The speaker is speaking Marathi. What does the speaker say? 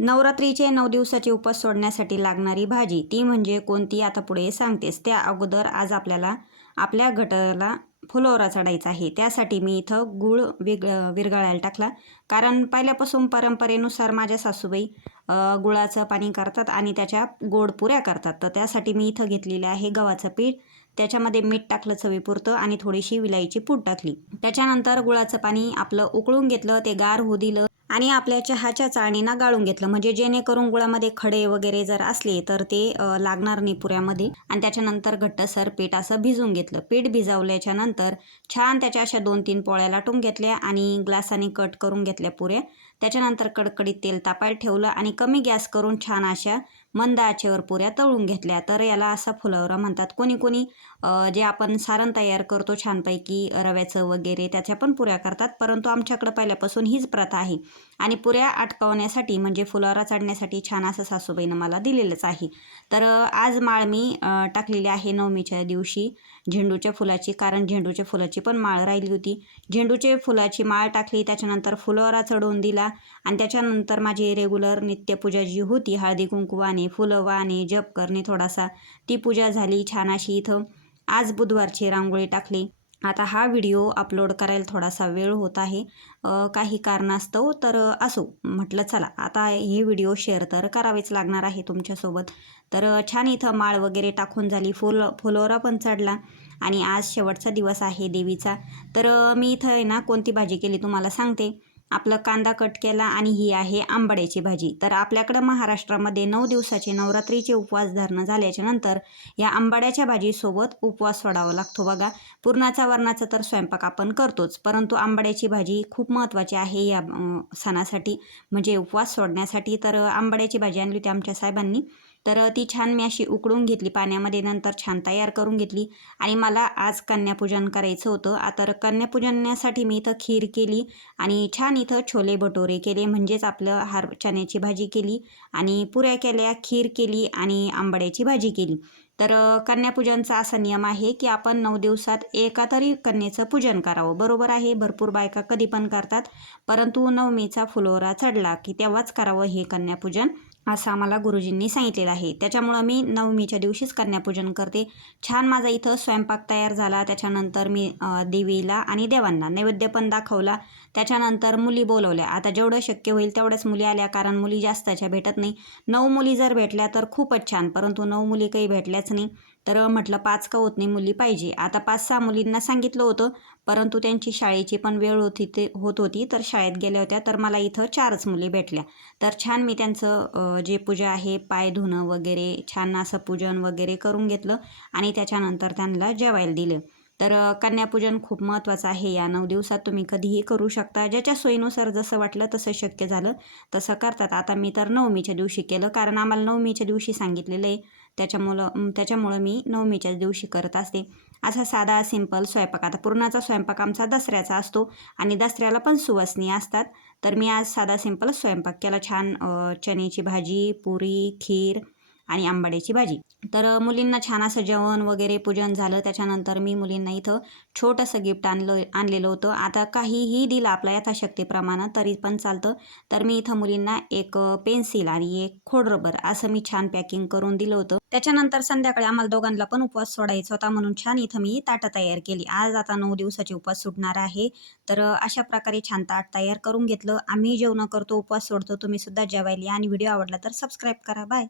नवरात्रीचे नऊ दिवसाचे उपवास सोडण्यासाठी लागणारी भाजी. ती म्हणजे कोणती? आता पुढे सांगतेस त्या अगोदर आज आपल्याला आपल्या घटाला फुलोरा चढायचा आहे. त्यासाठी मी इथं गूळ विग विरघळायला टाकला. कारण पहिल्यापासून परंपरेनुसार माझ्या सासूबाई गुळाचं पाणी करतात आणि त्याच्या गोड पुऱ्या करतात. तर त्यासाठी मी इथं घेतलेलं आहे गव्हाचं पीठ. त्याच्यामध्ये मीठ टाकलं चवीपुरतं आणि थोडीशी विलायची पूड टाकली. त्याच्यानंतर गुळाचं पाणी आपलं उकळून घेतलं ते गार होऊ दिलं. आणि आपल्या चहाच्या चाळणीना गाळून घेतलं. म्हणजे जेणेकरून गुळामध्ये खडे वगैरे जर असले तर ते लागणार नाही पुऱ्यामध्ये. आणि त्याच्यानंतर घट्टसर पीठ असं भिजवून घेतलं. पीठ भिजवल्याच्या नंतर छान त्याच्या अशा दोन तीन पोळ्या लाटून घेतल्या आणि ग्लासाने कट करून घेतल्या पुऱ्या. त्याच्यानंतर कडकडीत तेल तापायला ठेवलं आणि कमी गॅस करून छान अशा मंद आचेवर पुऱ्या तळून घेतल्या. तर याला असा फुलवरा म्हणतात. कोणी कोणी जे आपण सारण तयार करतो छानपैकी रव्याचं वगैरे त्याच्या पण पुऱ्या करतात. परंतु आमच्याकडं पहिल्यापासून हीच प्रथा आहे. आणि पुऱ्या अटकवण्यासाठी म्हणजे फुलवरा चढण्यासाठी छान असं सासूबाईनं मला दिलेलंच आहे. तर आज माळ मी टाकलेली आहे नवमीच्या दिवशी. झेंडूच्या फुलाची कारण झेंडूच्या फुलाची पण माळ राहिली होती. झेंडूचे फुलाची माळ टाकली त्याच्यानंतर फुलवरा चढवून दिला आणि त्याच्यानंतर माझी रेग्युलर नित्यपूजा जी होती हळदी कुंकू वाणे फुलं वाणे जप करणे थोडासा ती पूजा झाली छान अशी इथं. आज बुधवारची रांगोळी टाकली. आता हा व्हिडिओ अपलोड करायला थोडासा वेळ होत आहे. काही कारणास्तव तर असो म्हटलं चला आता हे व्हिडिओ शेअर तर करावेच लागणार आहे तुमच्यासोबत. तर छान इथं माळ वगैरे टाकून झाली फुल फुलोरा पण चढला आणि आज शेवटचा दिवस आहे देवीचा. तर मी इथं आहे ना कोणती भाजी केली तुम्हाला सांगते. आपलं कांदा कट केला आणि ही आहे आंबाड्याची भाजी. तर आपल्याकडं महाराष्ट्रामध्ये नऊ दिवसाचे नवरात्रीचे उपवास धरणं झाल्याच्यानंतर या आंबाड्याच्या भाजीसोबत उपवास सोडावा लागतो बघा. पुरणाचा वरणाचा तर स्वयंपाक आपण करतोच परंतु आंबाड्याची भाजी खूप महत्त्वाची आहे या सणासाठी. म्हणजे उपवास सोडण्यासाठी तर आंबाड्याची भाजी आणली होती आमच्या साहेबांनी. तर ती छान मी अशी उकळून घेतली. पाण्यामध्ये नंतर छान तयार करून घेतली. आणि मला आज कन्यापूजन करायचं होतं. आता कन्यापूजनासाठी मी इथं खीर केली आणि छान इथं छोले भटोरे केले. म्हणजेच आपलं हार चण्याची भाजी केली आणि पुऱ्या केल्या खीर केली आणि आंबाड्याची भाजी केली. तर कन्यापूजनचा असा नियम आहे की आपण नऊ दिवसात एका तरी कन्येचं पूजन करावं. बरोबर आहे भरपूर बायका कधी पण करतात. परंतु नवमीचा फुलोरा चढला की तेव्हाच करावं हे कन्यापूजन. असं आम्हाला गुरुजींनी सांगितलेलं आहे. त्याच्यामुळं मी नवमीच्या दिवशीच कन्यापूजन करते. छान माझा इथं स्वयंपाक तयार झाला. त्याच्यानंतर मी देवीला आणि देवांना नैवेद्य पण दाखवला. त्याच्यानंतर मुली बोलवल्या. आता जेवढं शक्य होईल तेवढ्याच मुली आल्या. कारण मुली जास्तच्या भेटत नाही. नऊ मुली जर भेटल्या तर खूपच छान. परंतु नऊ मुली काही भेटल्याच नाही. तर म्हटलं पाच का होत नाही मुली पाहिजे. आता पाच सहा मुलींना सांगितलं होतं परंतु त्यांची शाळेची पण वेळ होती ते होत होती. तर शाळेत गेल्या होत्या तर मला इथं चारच मुली भेटल्या. तर छान मी त्यांचं जे पूजा आहे पाय धुणं वगैरे छान असं पूजन वगैरे करून घेतलं आणि त्याच्यानंतर त्यांना जेवायला दिलं. तर कन्यापूजन खूप महत्त्वाचं आहे. या नऊ दिवसात तुम्ही कधीही करू शकता. ज्याच्या सोयीनुसार जसं वाटलं तसं शक्य झालं. तसं करतात. आता मी तर नवमीच्या दिवशी केलं. कारण आम्हाला नवमीच्या दिवशी सांगितलेलं आहे. त्याच्यामुळं त्याच्यामुळं मी नवमीच्याच दिवशी करत असते. असा साधा सिंपल स्वयंपाक. आता पूर्णाचा स्वयंपाक आमचा दसऱ्याचा असतो. आणि दसऱ्याला पण सुवासनी असतात. तर मी आज साधा सिंपल स्वयंपाक केला. छान चण्याची भाजी पुरी खीर आणि आंबाड्याची भाजी. तर मुलींना छान असं जेवण वगैरे पूजन झालं. त्याच्यानंतर मी मुलींना इथं छोटंसं गिफ्ट आणलं आणलेलं होतं. आता काहीही दिलं आपल्या यथाशक्तीप्रमाणे तरी पण चालतं. तर मी इथं मुलींना एक पेन्सिल आणि एक खोडरबर असं मी छान पॅकिंग करून दिलं होतं. त्याच्यानंतर संध्याकाळी आम्हाला दोघांना पण उपवास सोडायचा होता म्हणून छान इथं मी ताटं तयार केली. आज आता नऊ दिवसाचे उपवास सुटणार आहे. तर अशा प्रकारे छान ताट तयार करून घेतलं. आम्ही जेवणं करतो उपवास सोडतो तुम्ही सुद्धा जेवायला आणि व्हिडिओ आवडला तर सबस्क्राईब करा. बाय!